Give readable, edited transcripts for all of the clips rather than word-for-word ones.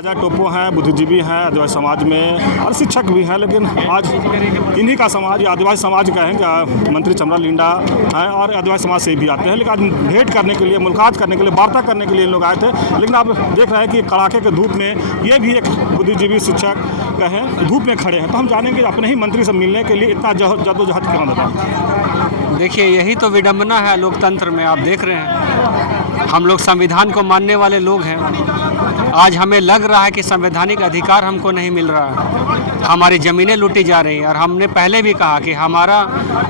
राजा टोपो हैं, बुद्धिजीवी हैं आदिवासी समाज में और शिक्षक भी हैं, लेकिन आज इन्हीं का समाज या आदिवासी समाज का है कि मंत्री चमरा लिंडा हैं और आदिवासी समाज से भी आते हैं, लेकिन आज भेंट करने के लिए, मुलाकात करने के लिए, वार्ता करने के लिए इन लोग आए थे। लेकिन आप देख रहे हैं कि कड़ाके के धूप में ये भी एक बुद्धिजीवी शिक्षक कहें धूप में खड़े हैं। तो हम जानेंगे अपने ही मंत्री से मिलने के लिए इतना जद्दोजहद क्यों होता। देखिए, यही तो विडंबना है लोकतंत्र में। आप देख रहे हैं, हम लोग संविधान को मानने वाले लोग हैं। आज हमें लग रहा है कि संवैधानिक अधिकार हमको नहीं मिल रहा है, हमारी ज़मीनें लूटी जा रही हैं। और हमने पहले भी कहा कि हमारा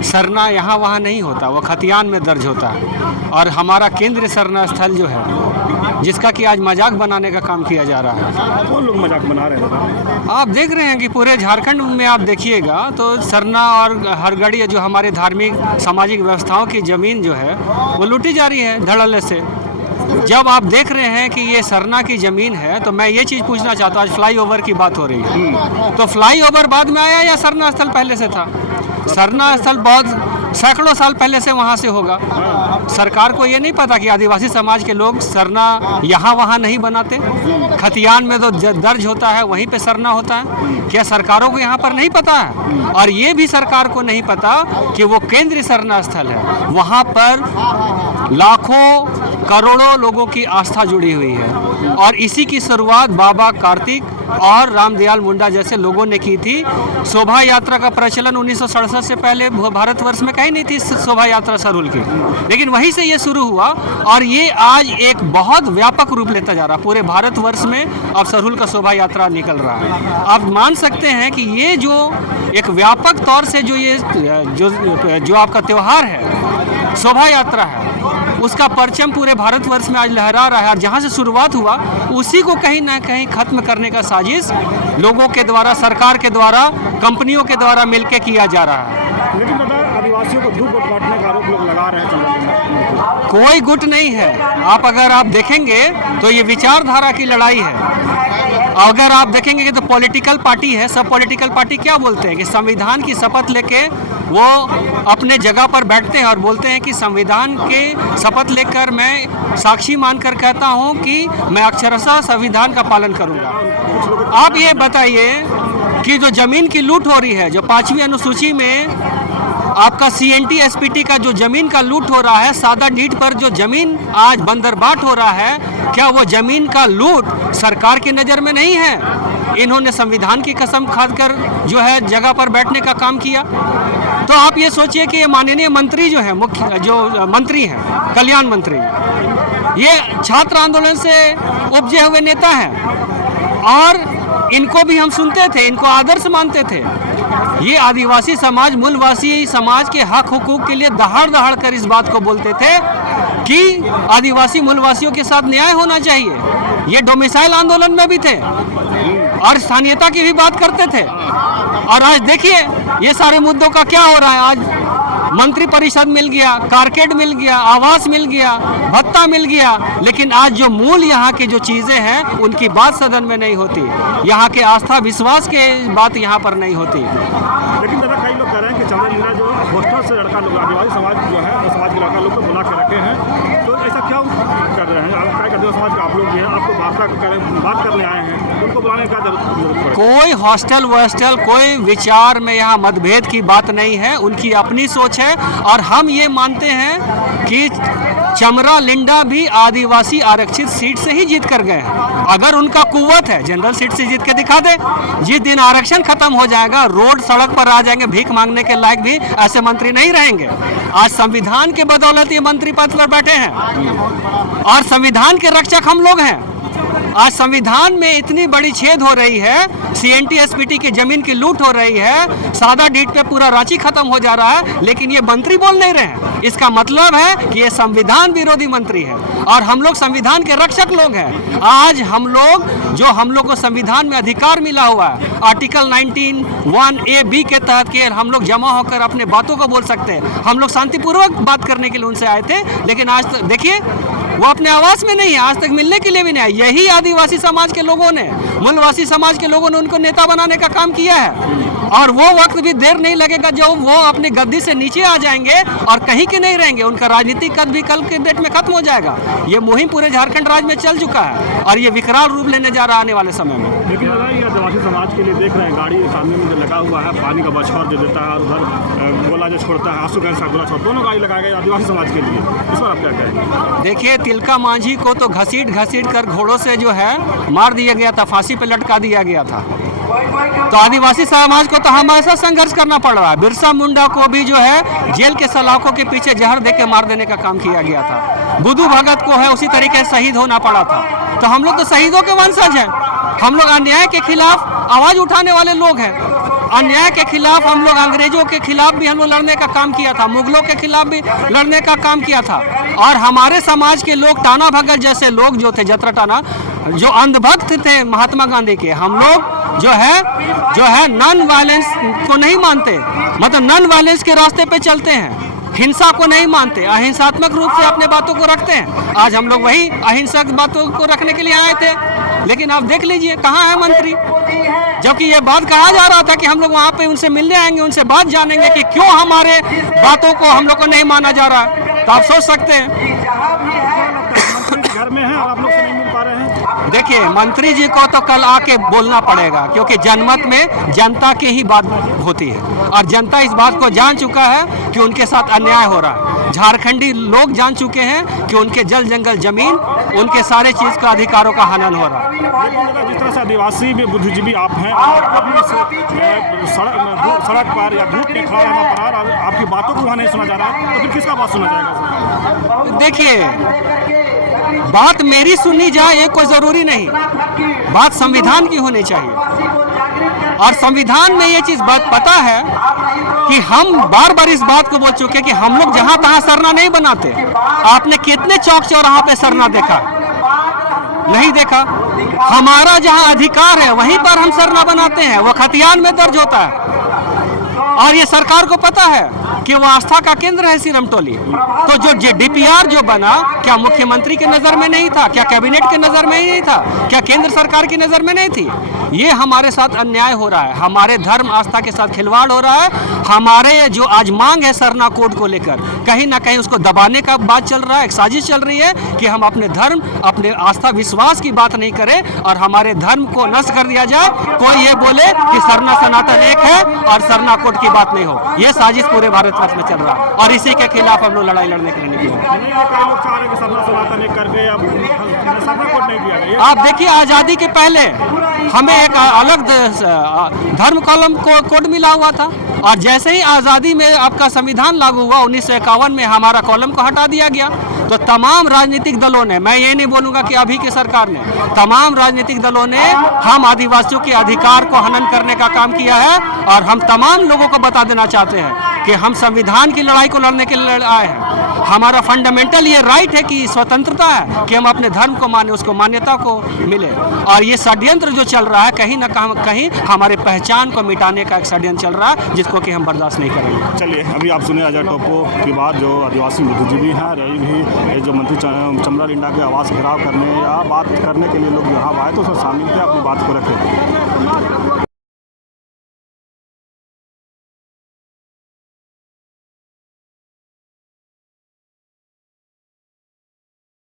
सरना यहाँ वहाँ नहीं होता, वो खतियान में दर्ज होता है। और हमारा केंद्रीय सरना स्थल जो है, जिसका कि आज मजाक बनाने का काम किया जा रहा है। कौन लोग मजाक बना रहे हैं? आप देख रहे हैं कि पूरे झारखंड में आप देखिएगा तो सरना और हरगढ़ी जो हमारे धार्मिक सामाजिक व्यवस्थाओं की ज़मीन जो है वो लूटी जा रही है धड़ल्ले से। जब आप देख रहे हैं कि ये सरना की ज़मीन है, तो मैं ये चीज़ पूछना चाहता हूँ, आज फ्लाईओवर की बात हो रही है, तो फ्लाईओवर बाद में आया या सरना स्थल पहले से था? सरना स्थल बहुत सैकड़ों साल पहले से वहाँ से होगा। सरकार को ये नहीं पता कि आदिवासी समाज के लोग सरना यहाँ वहाँ नहीं बनाते, खतियान में तो दर्ज होता है, वहीं पे सरना होता है। क्या सरकारों को यहाँ पर नहीं पता है? और ये भी सरकार को नहीं पता कि वो केंद्रीय सरना स्थल है, वहाँ पर लाखों करोड़ों लोगों की आस्था जुड़ी हुई है। और इसी की शुरुआत बाबा कार्तिक और रामदयाल मुंडा जैसे लोगों ने की थी। शोभा यात्रा का प्रचलन 1967 से पहले भारतवर्ष में कहीं नहीं थी शोभा यात्रा सरहुल की, लेकिन वहीं से ये शुरू हुआ और ये आज एक बहुत व्यापक रूप लेता जा रहा है। पूरे भारतवर्ष में अब सरहुल का शोभा यात्रा निकल रहा है। आप मान सकते हैं कि ये जो एक व्यापक तौर से जो ये जो आपका त्यौहार है, शोभा यात्रा है, उसका परचम पूरे भारतवर्ष में आज लहरा रहा है। और जहाँ से शुरुआत हुआ उसी को कहीं ना कहीं खत्म करने का साजिश लोगों के द्वारा, सरकार के द्वारा, कंपनियों के द्वारा मिलकर किया जा रहा है। लेकिन दादा, आदिवासियों को दो गुट बांटने का आरोप लोग लगा रहे हैं। कोई गुट नहीं है। अगर आप देखेंगे तो ये विचारधारा की लड़ाई है। अगर आप देखेंगे कि तो पॉलिटिकल पार्टी है, सब पॉलिटिकल पार्टी क्या बोलते हैं कि संविधान की शपथ लेके वो अपने जगह पर बैठते हैं और बोलते हैं कि संविधान के शपथ लेकर मैं साक्षी मानकर कहता हूं कि मैं अक्षरशः संविधान का पालन करूंगा। आप ये बताइए कि जो ज़मीन की लूट हो रही है, जो 5वीं अनुसूची में आपका CNT SPT का जो ज़मीन का लूट हो रहा है, सादा डीड पर जो ज़मीन आज बंदरबाट हो रहा है, क्या वो ज़मीन का लूट सरकार की नज़र में नहीं है? इन्होंने संविधान की कसम खाकर जो है जगह पर बैठने का काम किया। तो आप ये सोचिए कि ये माननीय मंत्री जो है, मुख्य जो मंत्री हैं, कल्याण मंत्री, ये छात्र आंदोलन से उपजे हुए नेता हैं और इनको भी हम सुनते थे, इनको आदर्श मानते थे। ये आदिवासी समाज, मूलवासी समाज के हक हुकूक के लिए दहाड़ दहाड़ कर इस बात को बोलते थे कि आदिवासी मूलवासियों के साथ न्याय होना चाहिए। ये डोमिसाइल आंदोलन में भी थे और स्थानीयता की भी बात करते थे। और आज देखिए ये सारे मुद्दों का क्या हो रहा है। आज मंत्री परिषद मिल गया, कारकेड मिल गया, आवास मिल गया, भत्ता मिल गया, लेकिन आज जो मूल यहाँ की जो चीज़ें हैं उनकी बात सदन में नहीं होती। यहाँ के आस्था विश्वास के बात यहाँ पर नहीं होती। लेकिन दादा, कई लोग कह रहे हैं कि चमरा लिंडा जो हॉस्टल से लड़का लोग, आदिवासी समाज जो है, समाज के लड़का लोग को बुला के रखे हैं, तो ऐसा क्यों कर रहे हैं? आदिवासी समाज के आप लोग भी हैं, आपको बात करने आए हैं, उनको बुलाने का जरूरत? कोई हॉस्टल वॉस्टल, कोई विचार में यहाँ मतभेद की बात नहीं है। उनकी अपनी सोच है और हम ये मानते हैं कि चमरा लिंडा भी आदिवासी आरक्षित सीट से ही जीत कर गए हैं। अगर उनका कुव्वत है, जनरल सीट से जीत के दिखा दे। जिस दिन आरक्षण खत्म हो जाएगा, रोड सड़क पर आ जाएंगे, भीख मांगने के लायक भी ऐसे मंत्री नहीं रहेंगे। आज संविधान के बदौलत ये मंत्री पद पर बैठे हैं और संविधान के रक्षक हम लोग हैं। आज संविधान में इतनी बड़ी छेद हो रही है, CNT SPT की जमीन की लूट हो रही है, सादा डीड पे पूरा रांची खत्म हो जा रहा है, लेकिन ये मंत्री बोल नहीं रहे हैं। इसका मतलब है कि ये संविधान विरोधी मंत्री है और हम लोग संविधान के रक्षक लोग हैं। आज हम लोग को संविधान में अधिकार मिला हुआ है, आर्टिकल 19(1)(a)(b) के तहत के हम लोग जमा होकर अपने बातों को बोल सकते हैं। हम लोग शांतिपूर्वक बात करने के लिए उनसे आए थे, लेकिन आज तक देखिए वो अपने आवास में नहीं है, आज तक मिलने के लिए भी नहीं आए। यही आदिवासी समाज के लोगों ने, मूलवासी समाज के लोगों ने उनको नेता बनाने का काम किया है। और वो वक्त भी देर नहीं लगेगा जब वो अपने गद्दी से नीचे आ जाएंगे और कहीं के नहीं रहेंगे। उनका राजनीतिक कद भी कल के डेट में खत्म हो जाएगा। ये मुहिम पूरे झारखंड राज्य में चल चुका है और ये विकराल रूप लेने जा रहा है आने वाले समय में। लेकिन दादा ये आदिवासी समाज के लिए देख रहे हैं गाड़ी सामने में जो लगा हुआ है, पानी का बछौर जो देता है और उधर गोला जो छोड़ता है, आंसू गैस का गोला छोड़ता है, दोनों गाड़ी लगाए गए आदिवासी समाज के लिए। इस पर आप क्या कहेंगे? देखिए, तिलका मांझी को तो घसीट कर घोड़ों से जो है मार दिया गया था, फांसी पे लटका दिया गया था। तो आदिवासी समाज को तो हमेशा संघर्ष करना पड़ रहा है। बिरसा मुंडा को भी जो है जेल के सलाखों के पीछे जहर देके मार देने का काम किया गया था। बुद्धू भगत को है उसी तरीके से शहीद होना पड़ा था। तो हम लोग तो शहीदों के वंशज हैं। हम लोग अन्याय के खिलाफ आवाज उठाने वाले लोग हैं। अन्याय के खिलाफ हम लोग, अंग्रेजों के खिलाफ भी हम लोग लड़ने का काम किया था, मुगलों के खिलाफ भी लड़ने का काम किया था। और हमारे समाज के लोग, टाना भगत जैसे लोग जो थे, जतरा टाना, जो अंधभक्त थे महात्मा गांधी के, हम लोग जो है नॉन वायलेंस को नहीं मानते, मतलब नॉन वायलेंस के रास्ते पे चलते हैं, हिंसा को नहीं मानते, अहिंसात्मक रूप से अपने बातों को रखते हैं। आज हम लोग वही अहिंसक बातों को रखने के लिए आए थे, लेकिन आप देख लीजिए कहाँ है मंत्री। जबकि ये बात कहा जा रहा था कि हम लोग वहाँ पे उनसे मिलने आएंगे, उनसे बात जानेंगे कि क्यों हमारे बातों को हम लोग को नहीं माना जा रहा है। तो आप सोच सकते हैं घर में है और आप लोग से नहीं मिल पा रहे हैं। देखिए, मंत्री जी को तो कल आके बोलना पड़ेगा, क्योंकि जनमत में जनता की ही बात होती है और जनता इस बात को जान चुका है कि उनके साथ अन्याय हो रहा है। झारखंडी लोग जान चुके हैं कि उनके जल जंगल जमीन, उनके सारे चीज का अधिकारों का हनन हो रहा है। जिस तरह से आदिवासी भी बुद्धिजीवी आप हैं, सड़क पर या धूप में खड़ा रहना पड़ा और आपकी बातों को वहाँ नहीं सुना जा रहा है, तो फिर किसका बात सुना जाएगा? देखिए, बात मेरी सुनी जाए ये कोई जरूरी नहीं, बात संविधान की होनी चाहिए। और संविधान में ये चीज बात पता है कि हम बार बार इस बात को बोल चुके हैं कि हम लोग जहां तहां सरना नहीं बनाते। आपने कितने चौक चौराहा पे सरना देखा? नहीं देखा। हमारा जहां अधिकार है वहीं पर हम सरना बनाते हैं, वो खतियान में दर्ज होता है। और ये सरकार को पता है कि वो आस्था का केंद्र है सिरमटोली। तो जो डीपीआर जो बना, क्या मुख्यमंत्री के नज़र में नहीं था? क्या कैबिनेट के नज़र में ही नहीं था? क्या केंद्र सरकार की नज़र में नहीं थी? ये हमारे साथ अन्याय हो रहा है, हमारे धर्म आस्था के साथ खिलवाड़ हो रहा है। हमारे जो आज मांग है सरना कोड को लेकर, कहीं ना कहीं उसको दबाने का बात चल रहा है, एक साजिश चल रही है कि हम अपने धर्म, अपने आस्था विश्वास की बात नहीं करें और हमारे धर्म को नष्ट कर दिया जाए। कोई ये बोले कि सरना सनातन एक है और सरना कोड की बात नहीं हो, ये साजिश पूरे भारतवर्ष में चल रहा है और इसी के खिलाफ हम लोग लड़ाई लड़ने के लिए निकले हैं। आप देखिए, आज़ादी के पहले हमें एक अलग धर्म कॉलम कोड मिला हुआ था और जैसे ही आज़ादी में आपका संविधान लागू हुआ 1951 में, हमारा कॉलम को हटा दिया गया। तो तमाम राजनीतिक दलों ने, मैं ये नहीं बोलूँगा कि अभी की सरकार ने, तमाम राजनीतिक दलों ने हम आदिवासियों के अधिकार को हनन करने का काम किया है। और हम तमाम लोगों को बता देना चाहते हैं कि हम संविधान की लड़ाई को लड़ने के लिए आए हैं। हमारा फंडामेंटल ये राइट है कि स्वतंत्रता है कि हम अपने धर्म को माने, उसको मान्यता को मिले। और ये षड्यंत्र जो चल रहा है कहीं ना कहीं हमारे पहचान को मिटाने का एक षड्यंत्र चल रहा है, जिसको कि हम बर्दाश्त नहीं करेंगे। चलिए, अभी आप सुने अजय टोप्पो की बात, जो आदिवासी बुद्धिजीवी हैं, रही भी जो मंत्री चमरा लिंडा के आवास घेराव करने या बात करने के लिए लोग यहाँ आए तो उसमें शामिल थे, अपनी बात को रखे।